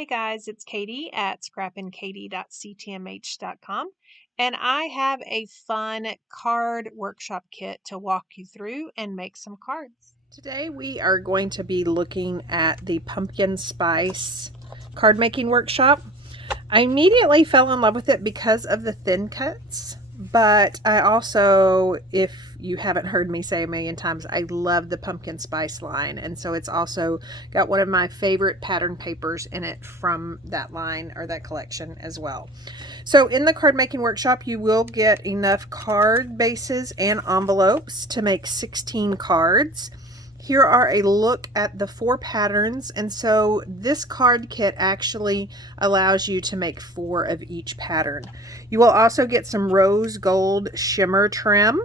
Hey guys, it's Katie at scrappinkaty.ctmh.com, and I have a fun card workshop kit to walk you through and make some cards. Today we are going to be looking at the pumpkin spice card making workshop. I immediately fell in love with it because of the thin cuts, but I also, if you haven't heard me say a million times, I love the pumpkin spice line, and so it's also got one of my favorite pattern papers in it from that line or that collection as well. So in the card making workshop you will get enough card bases and envelopes to make 16 cards. Here are a look at the 4 patterns, and so this card kit actually allows you to make 4 of each pattern. You will also get some rose gold shimmer trim.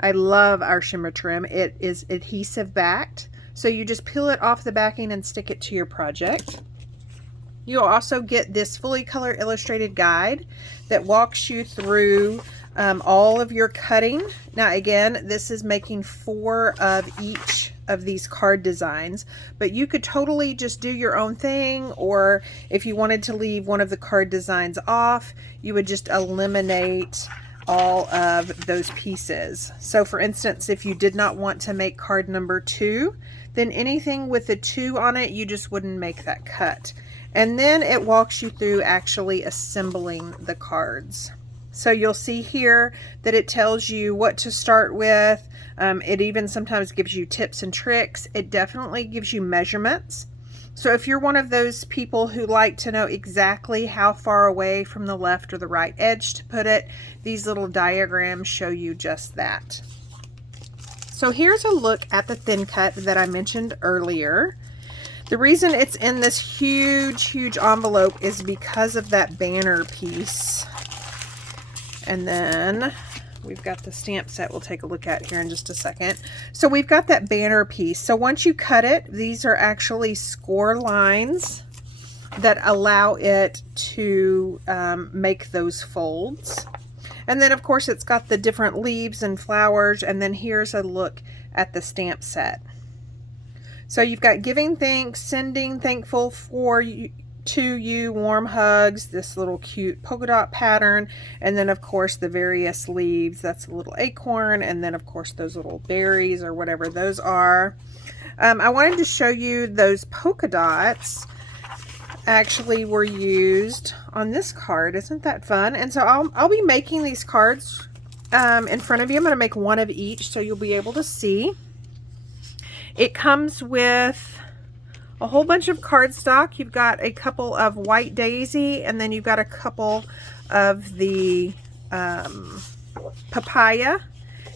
I love our shimmer trim. It is adhesive backed, so you just peel it off the backing and stick it to your project. You'll also get this fully color illustrated guide that walks you through all of your cutting. Now again, this is making 4 of each of these card designs, but you could totally just do your own thing, or if you wanted to leave one of the card designs off, you would just eliminate all of those pieces. So for instance, if you did not want to make card number 2, then anything with the 2 on it, you just wouldn't make that cut. And then it walks you through actually assembling the cards. So you'll see here that it tells you what to start with. It even sometimes gives you tips and tricks. It definitely gives you measurements. So if you're one of those people who like to know exactly how far away from the left or the right edge to put it, these little diagrams show you just that. So here's a look at the thin cut that I mentioned earlier. The reason it's in this huge envelope is because of that banner piece. And then we've got the stamp set we'll take a look at here in just a second. So we've got that banner piece. So once you cut it, these are actually score lines that allow it to make those folds. And then of course it's got the different leaves and flowers, and then here's a look at the stamp set. So you've got giving thanks, sending thankful for you, to you, warm hugs, this little cute polka dot pattern, and then of course the various leaves. That's a little acorn, and then of course those little berries or whatever those are. I wanted to show you those polka dots actually were used on this card. Isn't that fun? And so I'll be making these cards in front of you. I'm going to make 1 of each so you'll be able to see. It comes with a whole bunch of cardstock. You've got a couple of white daisy, and then you've got a couple of the papaya.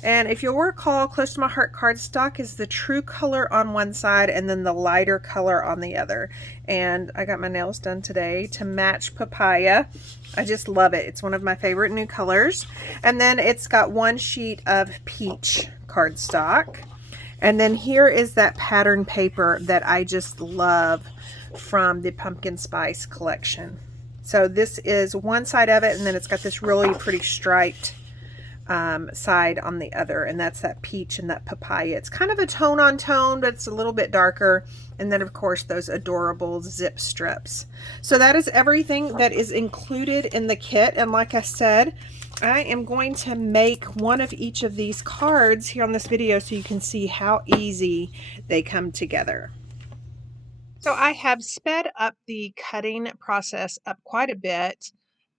And if you'll recall, Close to My Heart cardstock is the true color on one side and then the lighter color on the other. And I got my nails done today to match papaya. I just love it. It's one of my favorite new colors. And then it's got 1 sheet of peach cardstock. And then here is that pattern paper that I just love from the pumpkin spice collection. So this is one side of it, and then it's got this really pretty striped side on the other, and that's that peach and that papaya. It's kind of a tone on tone, but it's a little bit darker. And then of course those adorable zip strips. So that is everything that is included in the kit. And like I said, I am going to make 1 of each of these cards here on this video so you can see how easy they come together. So I have sped up the cutting process up quite a bit,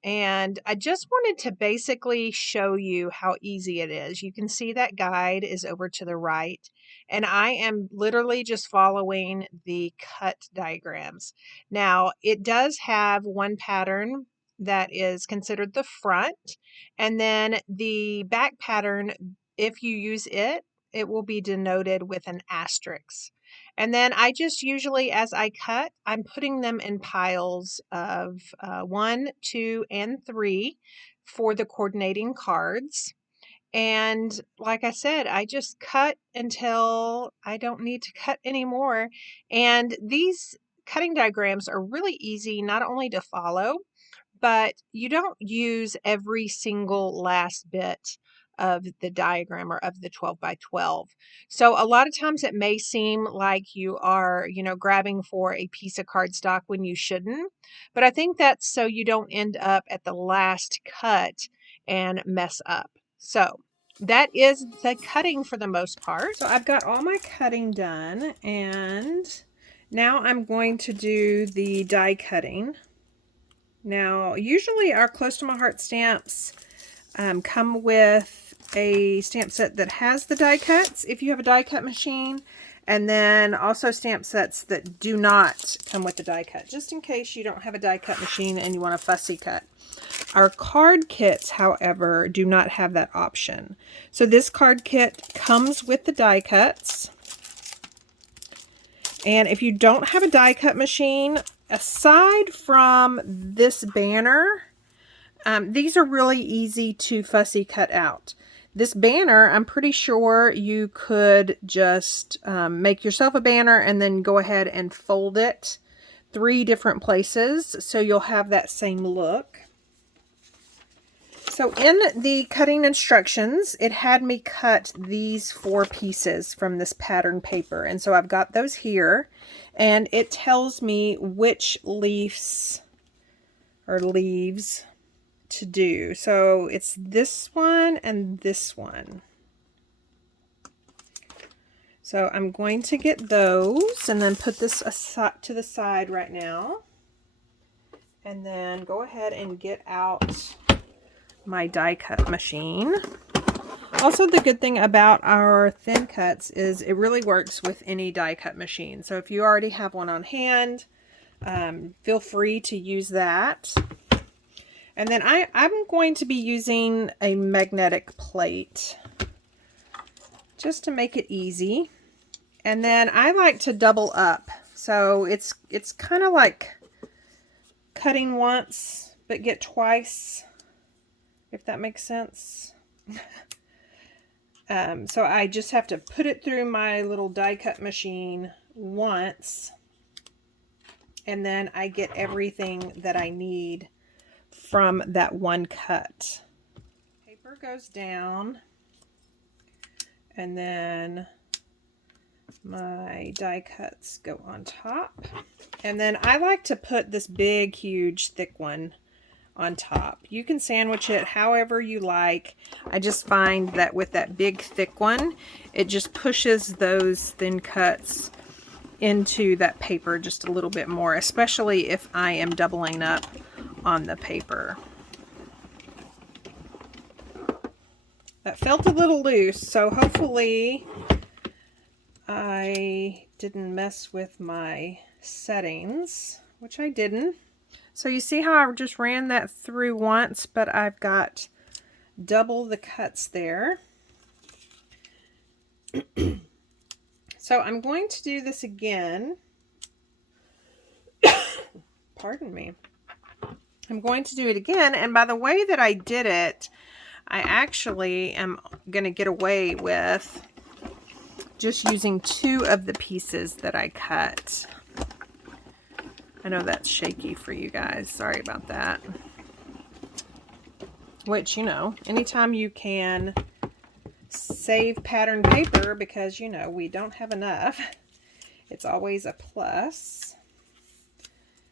and I just wanted to basically show you how easy it is. You can see that guide is over to the right, and I am literally just following the cut diagrams. Now, it does have 1 pattern that is considered the front, and then the back pattern, if you use it, it will be denoted with an asterisk. And then I just usually, as I cut, I'm putting them in piles of 1, 2, and 3 for the coordinating cards. And like I said, I just cut until I don't need to cut anymore. And these cutting diagrams are really easy, not only to follow, but you don't use every single last bit of the diagram or of the 12 by 12. So a lot of times it may seem like you are, grabbing for a piece of cardstock when you shouldn't, but I think that's so you don't end up at the last cut and mess up. So that is the cutting for the most part. So I've got all my cutting done, and now I'm going to do the die cutting. Now, usually our Close to My Heart stamps come with a stamp set that has the die cuts if you have a die cut machine, and then also stamp sets that do not come with the die cut, just in case you don't have a die cut machine and you want a fussy cut. Our card kits, however, do not have that option. So this card kit comes with the die cuts. And if you don't have a die cut machine, aside from this banner, these are really easy to fussy cut out. This banner, I'm pretty sure you could just make yourself a banner and then go ahead and fold it 3 different places so you'll have that same look. So in the cutting instructions, it had me cut these 4 pieces from this pattern paper. And so I've got those here, and it tells me which leaves to do. So it's this one and this one. So I'm going to get those and then put this aside to the side right now. And then go ahead and get out my die cut machine. Also, the good thing about our thin cuts is it really works with any die cut machine. So if you already have one on hand, feel free to use that. And then I'm going to be using a magnetic plate just to make it easy. And then I like to double up. So it's kind of like cutting once but get twice, if that makes sense. So I just have to put it through my little die cut machine once, and then I get everything that I need from that one cut. Paper goes down, and then my die cuts go on top. And then I like to put this big, huge, thick one on top. You can sandwich it however you like. I just find that with that big, thick one, it just pushes those thin cuts into that paper just a little bit more, especially if I am doubling up on the paper. That felt a little loose, so hopefully I didn't mess with my settings, which I didn't. So you see how I just ran that through once, but I've got double the cuts there. So I'm going to do this again. Pardon me. I'm going to do it again, and by the way that I did it, I actually am going to get away with just using 2 of the pieces that I cut. I know that's shaky for you guys. Sorry about that. Which, anytime you can save pattern paper because, we don't have enough, it's always a plus.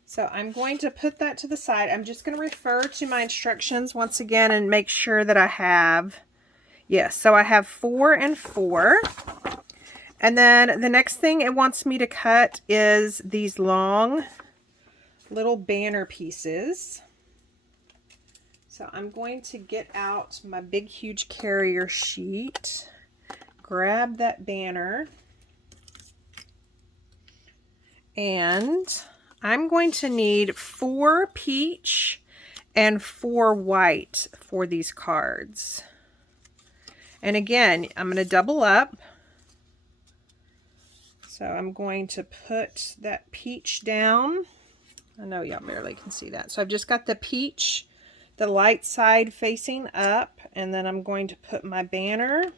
So I'm going to put that to the side. I'm just going to refer to my instructions once again and make sure that I have, yes, so I have 4 and 4. And then the next thing it wants me to cut is these long little banner pieces. So I'm going to get out my big, huge carrier sheet, grab that banner, and I'm going to need 4 peach and 4 white for these cards. And again, I'm going to double up. So I'm going to put that peach down. I know y'all barely can see that. So I've just got the peach, the light side facing up, and then I'm going to put my banner.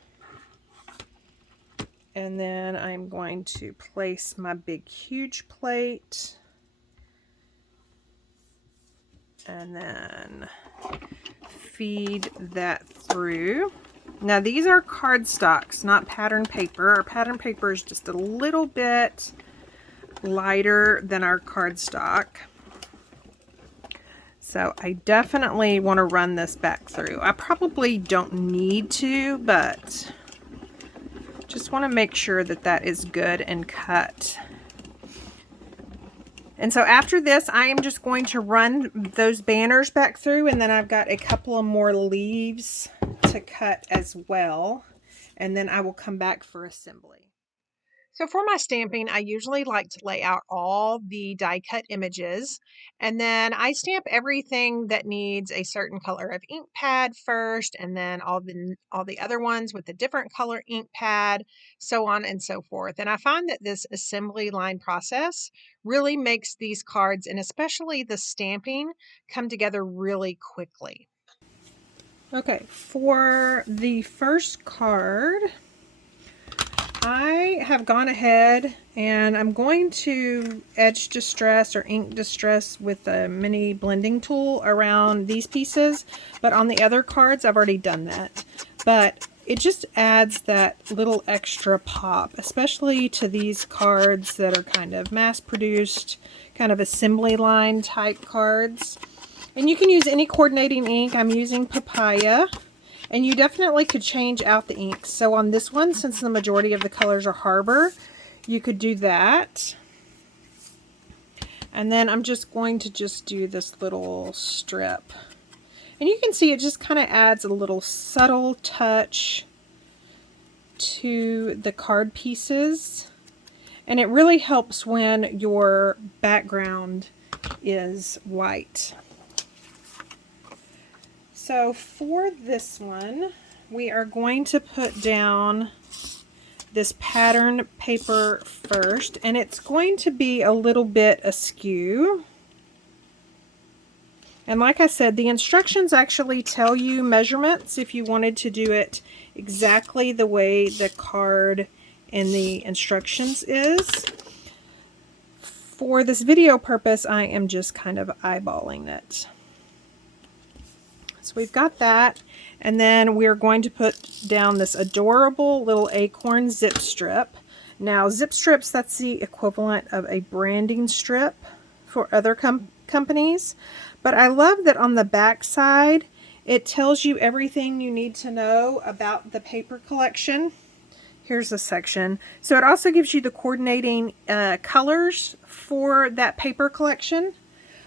And then I'm going to place my big, huge plate. And then feed that through. Now these are cardstocks, not pattern paper. Our pattern paper is just a little bit lighter than our cardstock. So I definitely want to run this back through. I probably don't need to, but just want to make sure that that is good and cut. And so after this, I am just going to run those banners back through, and then I've got a couple of more leaves to cut as well. And then I will come back for assembly. So for my stamping, I usually like to lay out all the die cut images, and then I stamp everything that needs a certain color of ink pad first, and then all the other ones with a different color ink pad, so on and so forth. And I find that this assembly line process really makes these cards, and especially the stamping, come together really quickly. Okay, for the first card, I have gone ahead and I'm going to edge distress or ink distress with a mini blending tool around these pieces, but on the other cards I've already done that. But it just adds that little extra pop, especially to these cards that are kind of mass-produced, kind of assembly line type cards. And you can use any coordinating ink. I'm using Papaya. And you definitely could change out the inks. So on this one, since the majority of the colors are Harbour, you could do that. And then I'm just going to just do this little strip. And you can see it just kind of adds a little subtle touch to the card pieces. And it really helps when your background is white. So for this one, we are going to put down this pattern paper first, and it's going to be a little bit askew. And like I said, the instructions actually tell you measurements if you wanted to do it exactly the way the card in the instructions is. For this video purpose, I am just kind of eyeballing it. So we've got that, and then we're going to put down this adorable little acorn zip strip. Now zip strips, that's the equivalent of a branding strip for other companies, but I love that on the back side it tells you everything you need to know about the paper collection. Here's a section. So it also gives you the coordinating colors for that paper collection,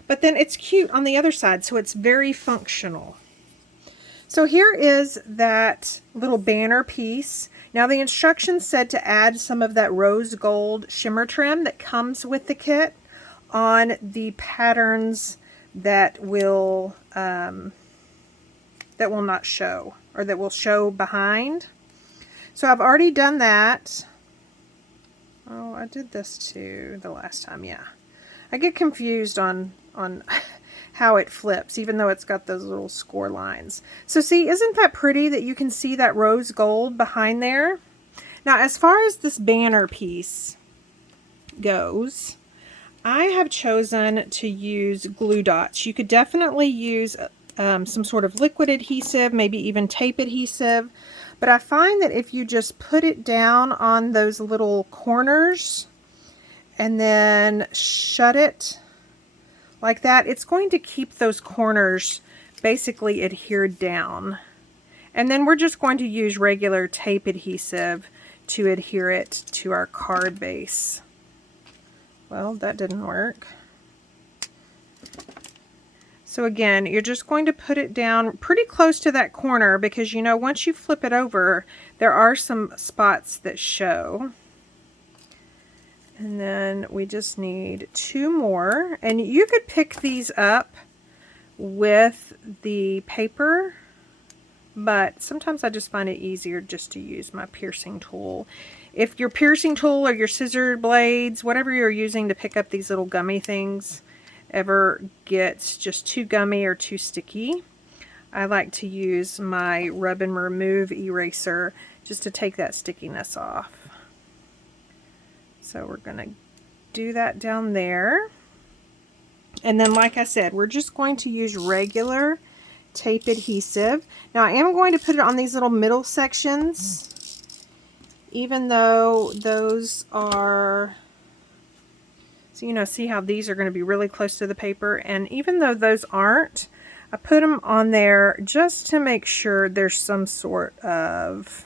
but then it's cute on the other side, so it's very functional. So here is that little banner piece. Now the instructions said to add some of that rose gold shimmer trim that comes with the kit on the patterns that will not show, or that will show behind. So I've already done that. Oh, I did this too the last time, yeah. I get confused on how it flips, even though it's got those little score lines. So see, isn't that pretty that you can see that rose gold behind there? Now, as far as this banner piece goes, I have chosen to use glue dots. You could definitely use some sort of liquid adhesive, maybe even tape adhesive, but I find that if you just put it down on those little corners and then shut it like that, it's going to keep those corners basically adhered down. And then we're just going to use regular tape adhesive to adhere it to our card base. Well, that didn't work. So again, you're just going to put it down pretty close to that corner, because you know, once you flip it over, there are some spots that show. And then we just need two more, and you could pick these up with the paper, but sometimes I just find it easier just to use my piercing tool. If your piercing tool or your scissor blades, whatever you're using to pick up these little gummy things, ever gets just too gummy or too sticky, I like to use my rub and remove eraser just to take that stickiness off. So we're going to do that down there. And then, like I said, we're just going to use regular tape adhesive. Now I am going to put it on these little middle sections, even though those are, so you know, see how these are going to be really close to the paper, and even though those aren't, I put them on there just to make sure there's some sort of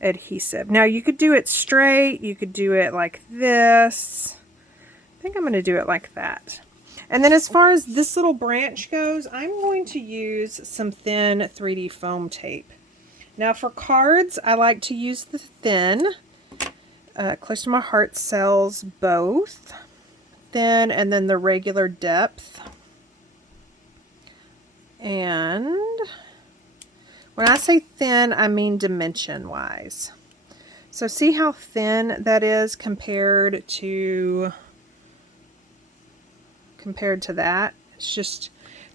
adhesive. Now you could do it straight, you could do it like this. I think I'm going to do it like that. And then as far as this little branch goes, I'm going to use some thin 3D foam tape. Now for cards, I like to use the thin. Close to my heart sells both thin and then the regular depth. And when I say thin, I mean dimension wise. So see how thin that is compared to that. It's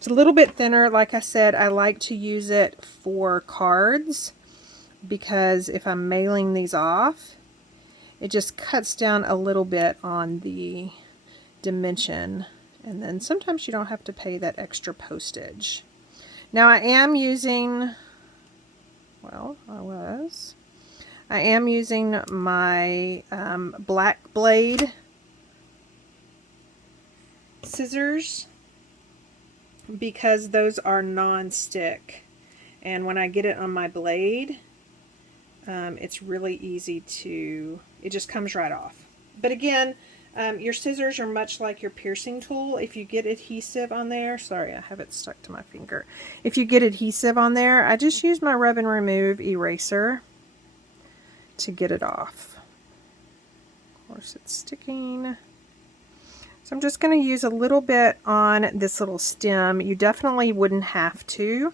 a little bit thinner. Like I said, I like to use it for cards because if I'm mailing these off, it just cuts down a little bit on the dimension, and then sometimes you don't have to pay that extra postage. Now I am using, well, I am using my black blade scissors because those are non-stick, and when I get it on my blade, it's really easy to, it just comes right off. But again, your scissors are much like your piercing tool. If you get adhesive on there, sorry, I have it stuck to my finger. If you get adhesive on there, I just use my rub and remove eraser to get it off. Of course, it's sticking. So I'm just going to use a little bit on this little stem. You definitely wouldn't have to,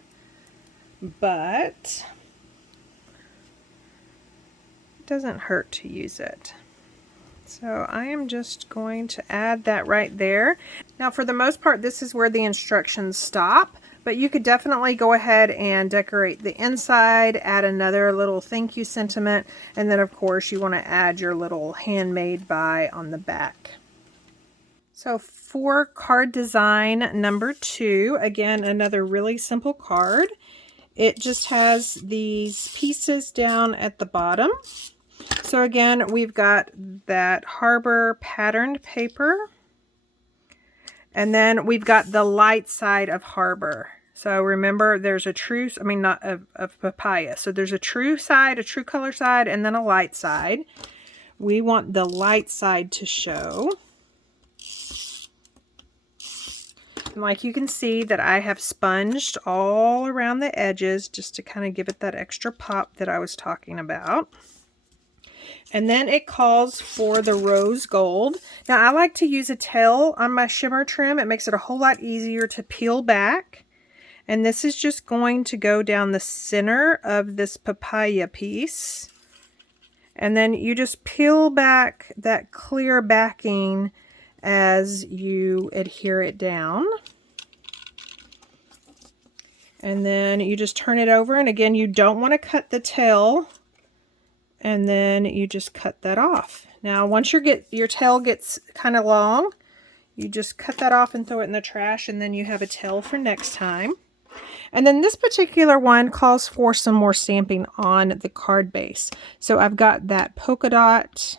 but it doesn't hurt to use it. So I am just going to add that right there. Now for the most part, this is where the instructions stop, but you could definitely go ahead and decorate the inside, add another little thank you sentiment, and then of course you want to add your little handmade by on the back. So for card design number 2, again, another really simple card. It just has these pieces down at the bottom. So again, we've got that Harbour patterned paper, and then we've got the light side of Harbour. So remember, there's a true, I mean not of Papaya. So there's a true side, a true color side, and then a light side. We want the light side to show. And like you can see that I have sponged all around the edges just to kind of give it that extra pop that I was talking about. And then it calls for the rose gold. Now I like to use a tail on my shimmer trim. It makes it a whole lot easier to peel back. And this is just going to go down the center of this papaya piece. And then you just peel back that clear backing as you adhere it down. And then you just turn it over. And again, you don't want to cut the tail. And then you just cut that off. Now, once your tail gets kind of long, you just cut that off and throw it in the trash, and then you have a tail for next time. And then this particular one calls for some more stamping on the card base. So I've got that polka dot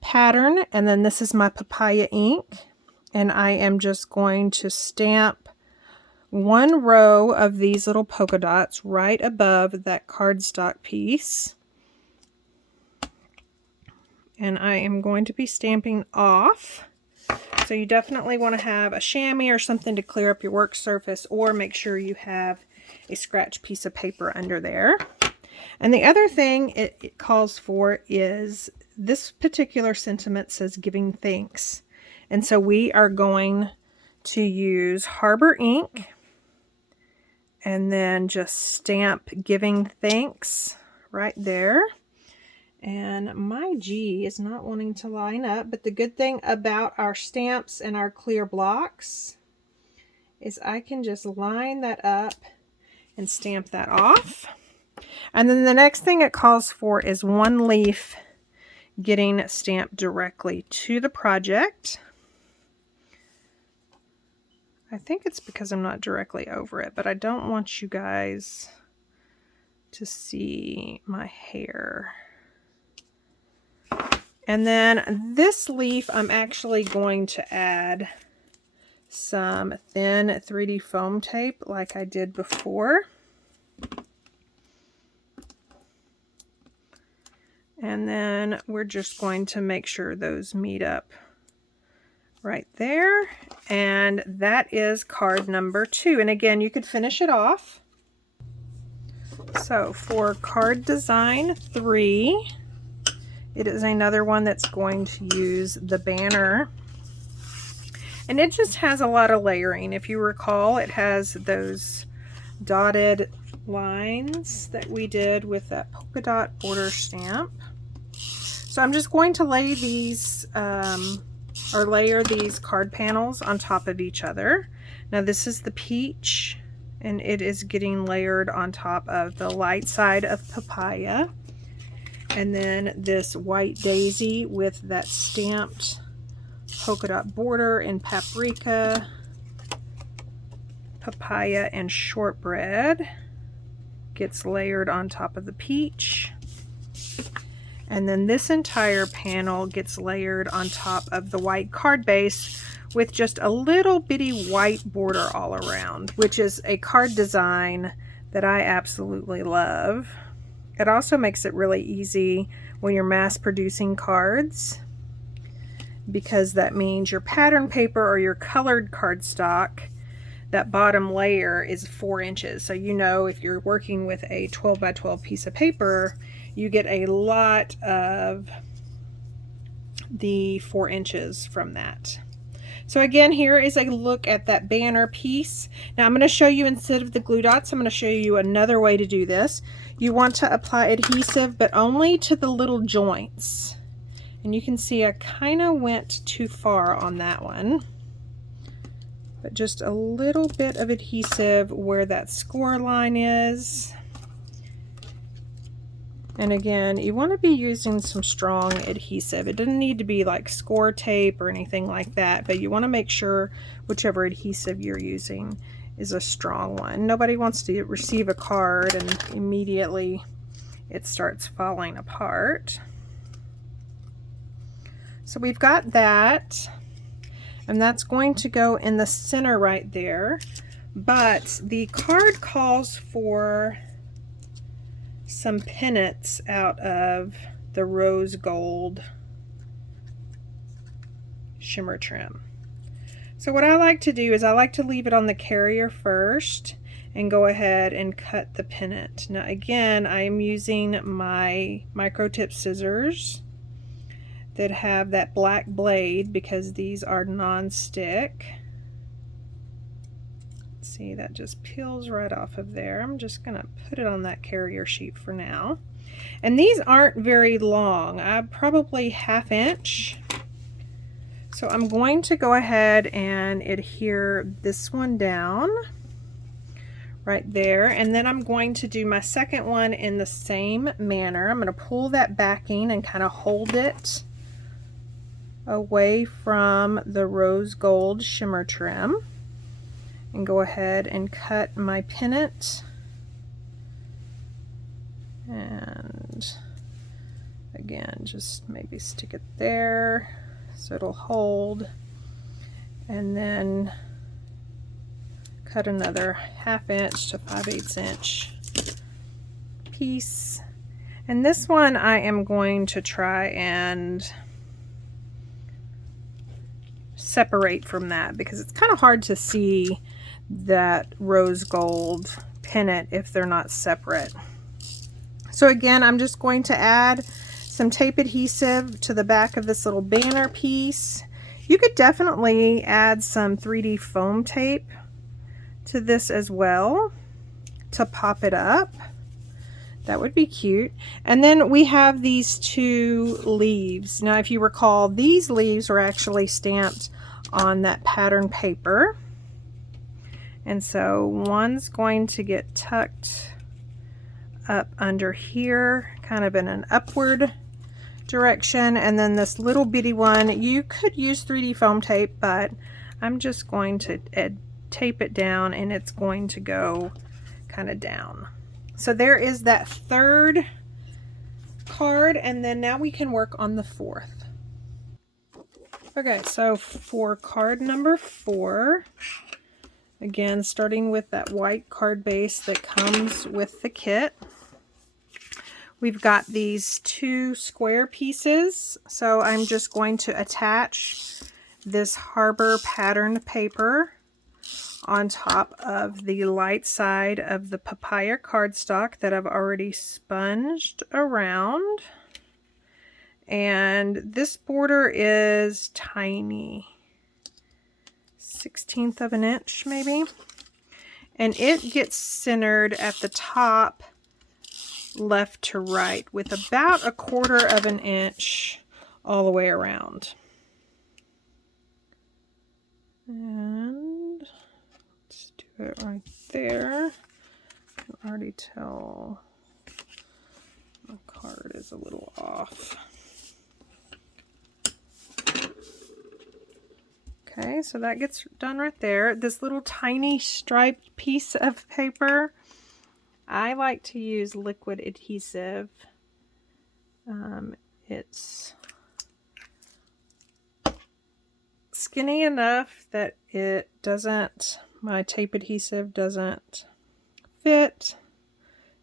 pattern, and then this is my papaya ink, and I am just going to stamp one row of these little polka dots right above that cardstock piece. And I am going to be stamping off. So you definitely want to have a chamois or something to clear up your work surface, or make sure you have a scratch piece of paper under there. And the other thing it calls for is this particular sentiment says giving thanks. And so we are going to use Harbour ink and then just stamp giving thanks right there. And my G is not wanting to line up, but the good thing about our stamps and our clear blocks is I can just line that up and stamp that off. And then the next thing it calls for is one leaf getting stamped directly to the project. I think it's because I'm not directly over it, but I don't want you guys to see my hair. And then this leaf, I'm actually going to add some thin 3D foam tape like I did before. And then we're just going to make sure those meet up right there. And that is card number 2. And again, you could finish it off. So for card design 3, it is another one that's going to use the banner. And it just has a lot of layering. If you recall, it has those dotted lines that we did with that polka dot border stamp. So I'm just going to lay these layer these card panels on top of each other. Now this is the peach, and it is getting layered on top of the light side of papaya. And then this white daisy with that stamped polka dot border in paprika, papaya, and shortbread gets layered on top of the peach. And then this entire panel gets layered on top of the white card base with just a little bitty white border all around, which is a card design that I absolutely love. It also makes it really easy when you're mass producing cards, because that means your pattern paper or your colored cardstock, that bottom layer is 4 inches. So you know, if you're working with a 12 by 12 piece of paper, you get a lot of the 4 inches from that. So again, here is a look at that banner piece. Now I'm going to show you, instead of the glue dots, I'm going to show you another way to do this. You want to apply adhesive, but only to the little joints. And you can see I kind of went too far on that one. But just a little bit of adhesive where that score line is. And again, you want to be using some strong adhesive. It doesn't need to be like score tape or anything like that, but you want to make sure whichever adhesive you're using is a strong one. Nobody wants to receive a card and immediately it starts falling apart. So we've got that, and that's going to go in the center right there. But the card calls for some pennants out of the rose gold shimmer trim. So what I like to do is I like to leave it on the carrier first and go ahead and cut the pennant. Now again, I am using my micro tip scissors that have that black blade because these are non-stick. See, that just peels right off of there. I'm just gonna put it on that carrier sheet for now. And these aren't very long. I'm probably 1/2 inch. So I'm going to go ahead and adhere this one down right there. And then I'm going to do my second one in the same manner. I'm gonna pull that backing and kind of hold it away from the rose gold shimmer trim, and go ahead and cut my pennant. And again, just maybe stick it there so it'll hold, and then cut another 1/2 inch to 5/8 inch piece. And this one I am going to try and separate from that because it's kind of hard to see that rose gold pennant if they're not separate. So again, I'm just going to add some tape adhesive to the back of this little banner piece. You could definitely add some 3D foam tape to this as well to pop it up. That would be cute. And then we have these 2 leaves. Now if you recall, these leaves were actually stamped on that pattern paper. And so one's going to get tucked up under here, kind of in an upward direction. And then this little bitty one, you could use 3D foam tape, but I'm just going to tape it down, and it's going to go kind of down. So there is that third card, and then now we can work on the fourth. Okay, so for card number 4, again, starting with that white card base that comes with the kit, we've got these 2 square pieces. So I'm just going to attach this Harbour patterned paper on top of the light side of the Papaya cardstock that I've already sponged around. And this border is tiny, 1/16 of an inch maybe. And it gets centered at the top left to right with about 1/4 of an inch all the way around. And let's do it right there. I can already tell my card is a little off. Okay, so that gets done right there. This little tiny striped piece of paper, I like to use liquid adhesive. It's skinny enough that it doesn't, my tape adhesive doesn't fit.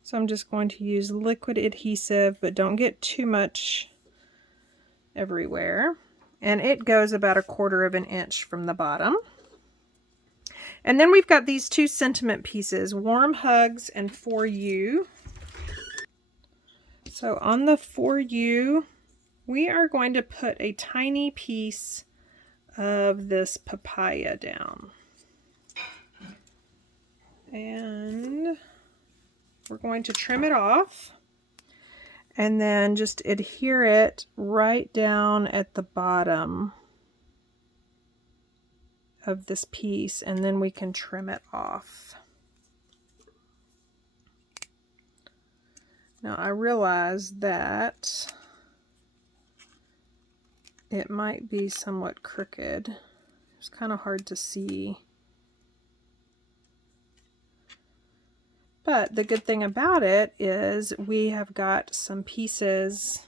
So I'm just going to use liquid adhesive, but don't get too much everywhere. And it goes about 1/4 of an inch from the bottom. And then we've got these 2 sentiment pieces, Warm Hugs and For You. So on the For You, we are going to put a tiny piece of this papaya down. And we're going to trim it off and then just adhere it right down at the bottom of this piece, and then we can trim it off. Now I realize that it might be somewhat crooked. It's kind of hard to see. But the good thing about it is we have got some pieces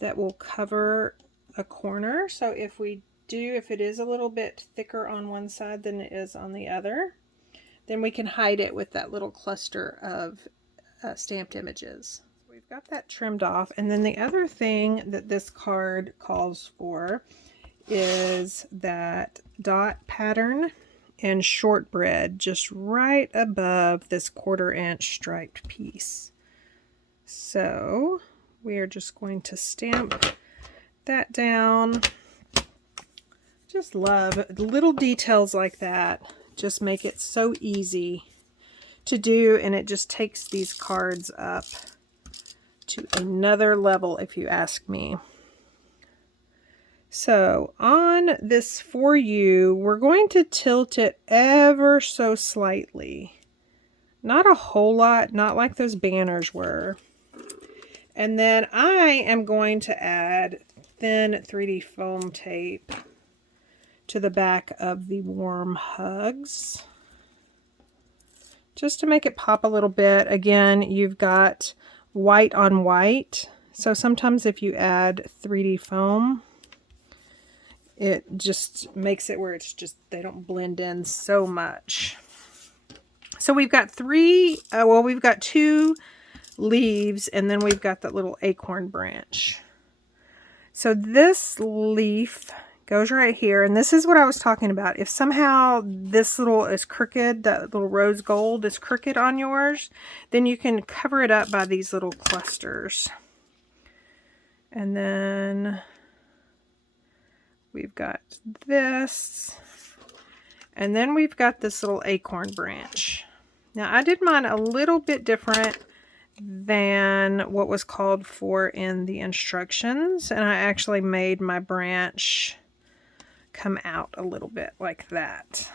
that will cover a corner. So if it is a little bit thicker on one side than it is on the other, then we can hide it with that little cluster of stamped images. So we've got that trimmed off. And then the other thing that this card calls for is that dot pattern and shortbread just right above this 1/4 inch striped piece. So we are just going to stamp that down. Just love little details like that. Just make it so easy to do, and it just takes these cards up to another level if you ask me. So on this For You, we're going to tilt it ever so slightly. Not a whole lot, not like those banners were. And then I am going to add thin 3D foam tape to the back of the Warm Hugs, just to make it pop a little bit. Again, you've got white on white. So sometimes if you add 3D foam, it just makes it where it's just, they don't blend in so much. So we've got we've got 2 leaves, and then we've got that little acorn branch. So this leaf goes right here, and this is what I was talking about. If somehow this little is crooked, that little rose gold is crooked on yours, then you can cover it up by these little clusters. And then we've got this, and then we've got this little acorn branch. Now I did mine a little bit different than what was called for in the instructions, and I actually made my branch come out a little bit like that.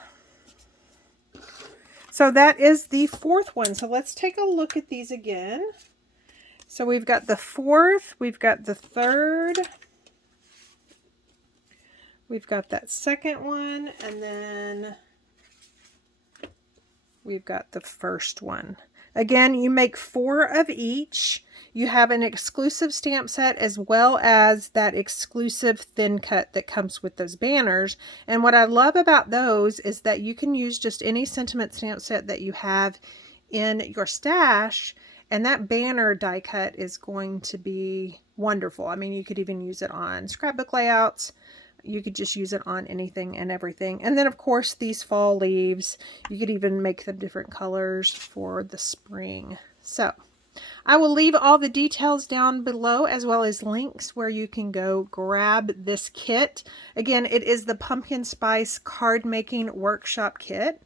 So that is the 4th one. So let's take a look at these again. So we've got the 4th, we've got the 3rd, we've got that 2nd one, and then we've got the first one. Again, you make 4 of each. You have an exclusive stamp set as well as that exclusive thin cut that comes with those banners. And what I love about those is that you can use just any sentiment stamp set that you have in your stash, and that banner die cut is going to be wonderful. I mean, you could even use it on scrapbook layouts. You could just use it on anything and everything. And then, of course, these fall leaves, you could even make them different colors for the spring. So I will leave all the details down below, as well as links where you can go grab this kit. Again, it is the Pumpkin Spice Card Making Workshop Kit.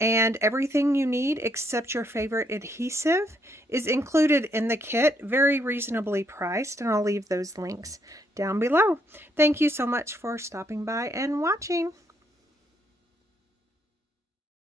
And everything you need except your favorite adhesive is included in the kit, very reasonably priced, and I'll leave those links down below. Thank you so much for stopping by and watching.